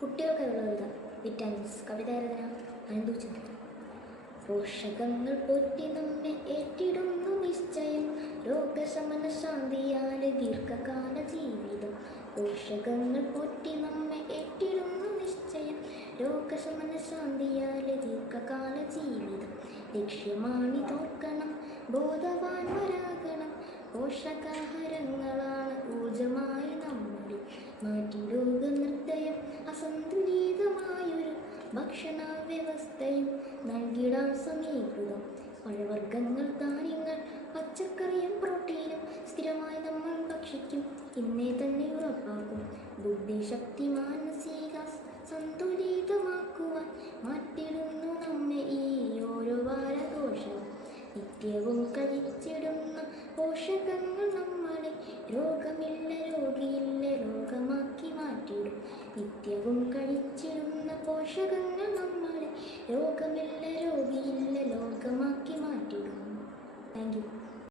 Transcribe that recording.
കുട്ടികൾക്കുള്ള കവിത വിറ്റാമിൻസ് കവിതാരചന അനന്തു പോഷകങ്ങൾ പോറ്റി നമ്മെ ഏറ്റിടുന്നു നിശ്ചയം. രോഗശമന ശാന്തിയാൽ ദീർഘകാല ജീവിതം. പോഷകങ്ങൾ പോറ്റി നമ്മെ ഏറ്റിടുന്നു നിശ്ചയം. രോഗശമന ശാന്തിയാൽ ദീർഘകാല ജീവിതം. ലക്ഷ്യമാണി തോക്കണം ബോധവാൻ വരാകണം പോഷകാഹാരങ്ങളാണ് അസന്തുലിതമായൊരു ഭക്ഷണ വ്യവസ്ഥയും നൽകിടാൻ സമീകൃതം. പഴവർഗങ്ങൾ ധാന്യങ്ങൾ പച്ചക്കറിയും പ്രോട്ടീനും സ്ഥിരമായി നമ്മൾ ഭക്ഷിക്കും. ഇന്നേ തന്നെ ഉറപ്പാക്കും. ബുദ്ധിശക്തി മാനസിക സന്തുലിതമാക്കുവാൻ മാറ്റിടുന്നു നമ്മെ ഈ ഓരോ വാരഘോഷം നിത്യവും കഴിച്ചിടുന്ന പോഷകങ്ങൾ നമ്മളെ നിത്യവും കഴിച്ചിടുന്ന പോഷകങ്ങൾ നമ്മളെ രോഗമില്ല രോഗിയില്ല ലോകമാക്കി മാറ്റിടും താങ്ക് യു